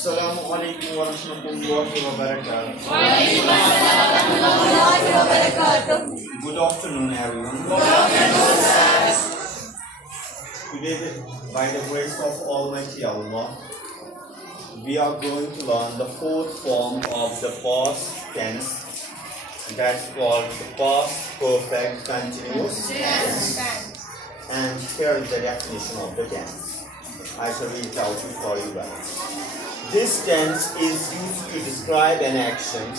Assalamualaikum warahmatullahi wabarakatuh. Good afternoon, everyone. Today, by the grace of Almighty Allah, we are going to learn the fourth form of the past tense, that's called the past perfect continuous tense. And here is the definition of the tense. I shall read it out for you guys. This tense is used to describe an action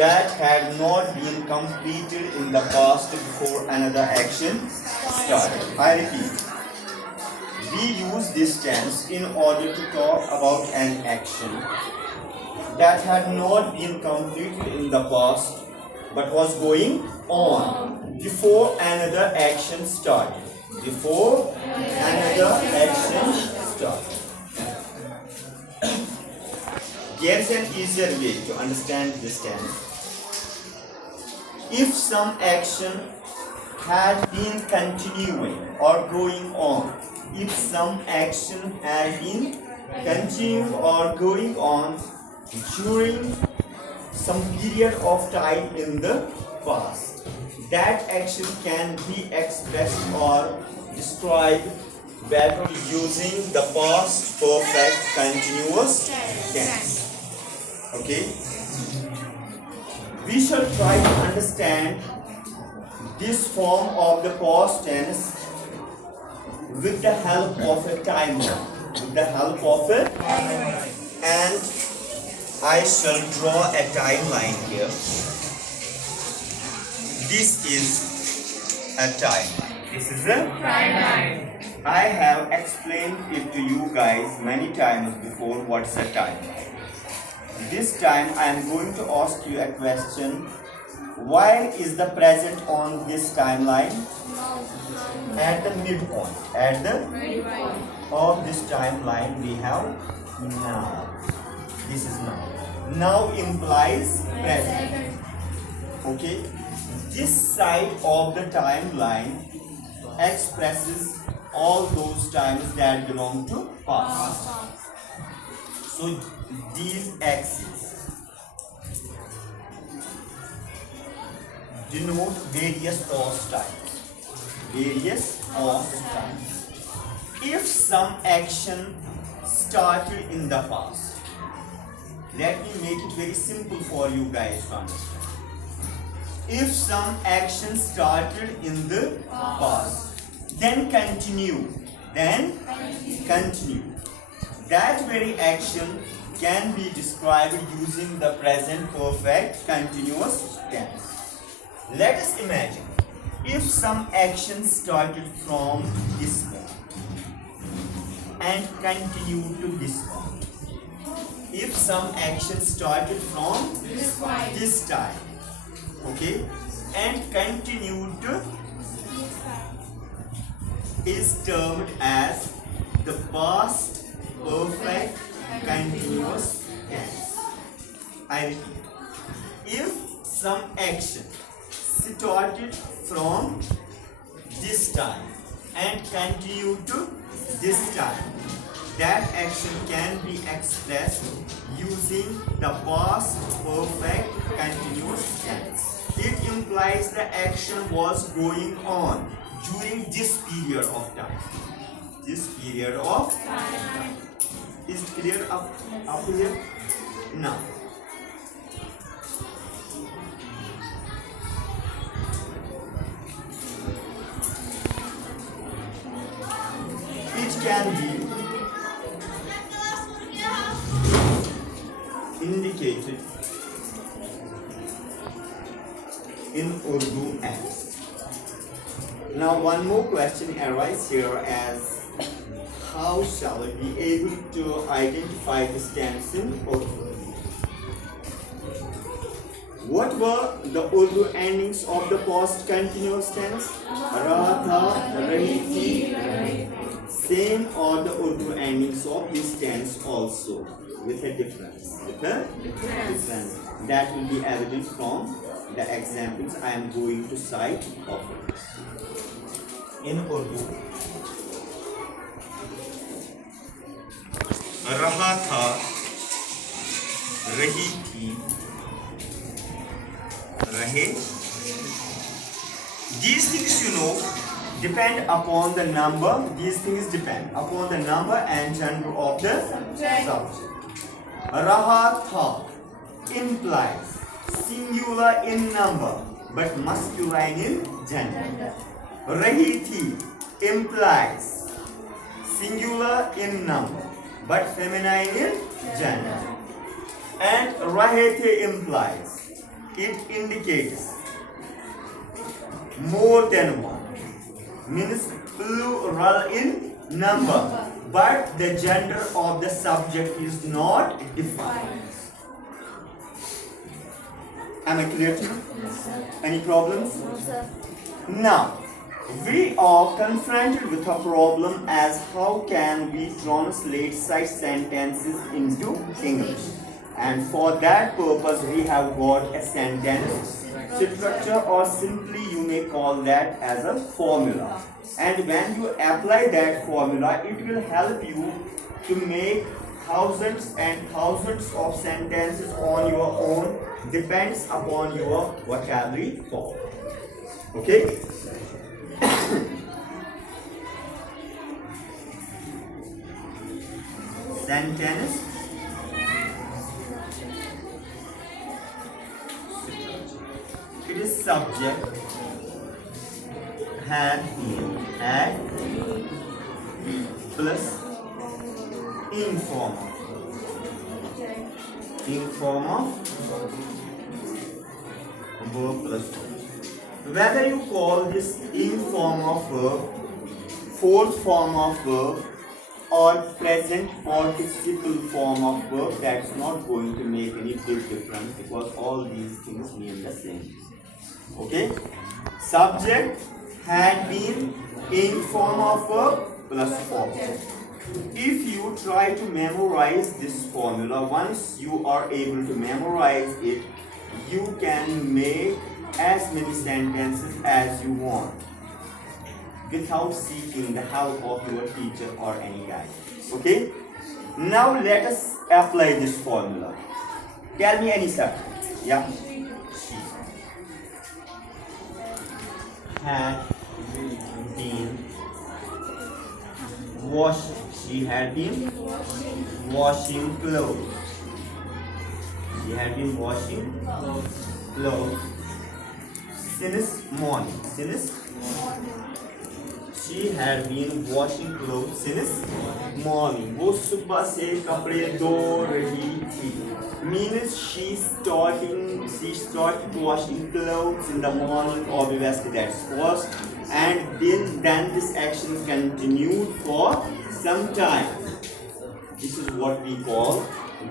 that had not been completed in the past before another action started. I repeat, we use this tense in order to talk about an action that had not been completed in the past but was going on before another action started. Before another action started. There is an easier way to understand this tense. If some action had been continuing or going on, if some action had been continuing or going on during some period of time in the past, that action can be expressed or described better using the past perfect continuous tense. Okay? We shall try to understand this form of the past tense with the help of a timeline. And I shall draw a timeline here. This is a timeline. This is a timeline. I have explained it to you guys many times before what's a timeline. This time I am going to ask you a question. Why is the present on this timeline? At the midpoint. At the midpoint of this timeline we have now. This is now. Now implies present. Okay? This side of the timeline expresses all those times that belong to past. So these axes denote various past times. Various past times. If some action started in the past, let me make it very simple for you guys to understand. If some action started in the past, then continue. That very action can be described using the present perfect continuous tense. Let us imagine if some action started from this point and continued to this point. If some action started from this time, okay, and continued to is termed as the past perfect continuous tense. I repeat, if some action started from this time and continued to this time, that action can be expressed using the past perfect continuous tense. It implies the action was going on during this period of time. This period of time. Is clear up here? Now. It can be indicated in Urdu as. Now one more question arises here as how shall we be able to identify this tense in Urdu? What were the Urdu endings of the past continuous tense? Ra, tha, rahi, thi. Same are the Urdu endings of this tense also, with a difference. That will be evident from the examples I am going to cite of it. In Urdu, रहा था रही थी, रहे. These things depend upon the number. These things depend upon the number and gender of the subject. Raha tha implies singular in number but masculine in gender. Rahi thi implies singular in number but feminine in gender. And rahe the implies, it indicates more than one, means plural in number, but the gender of the subject is not defined. Am I clear to you? Any problems? No, sir. Now, we are confronted with a problem as how can we translate such sentences into English. And for that purpose, we have got a sentence structure, or simply you may call that as a formula. And when you apply that formula, it will help you to make thousands and thousands of sentences on your own, depends upon your vocabulary form. Okay? Sentence it is subject had been at plus in form of verb plus form. Whether you call this in form of verb, fourth form of verb, or present participle form of verb, that's not going to make any big difference because all these things mean the same. Okay? Subject had been in form of verb plus object. If you try to memorize this formula, once you are able to memorize it, you can make as many sentences as you want without seeking the help of your teacher or any guide. Okay? Now let us apply this formula. Tell me any subject. Yeah? She had been washing. She had been washing clothes. She had been washing clothes since morning. She had been washing clothes since morning. वो सुबह से कपड़े धो रही थी. Means she started washing clothes in the morning. Obviously that's first, and then this action continued for some time. This is what we call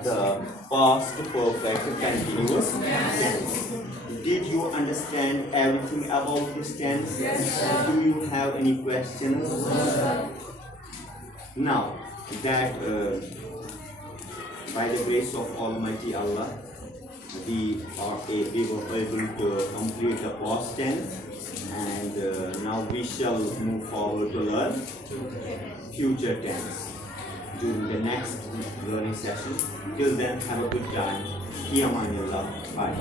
the past perfect continuous tense. Did you understand everything about this tense? Yes, sir. Do you have any questions? Now that by the grace of Almighty Allah, we were able to complete the past tense, and now we shall move forward to learn future tense during the next learning session. Till then, have a good time. Fi amanillah. Bye.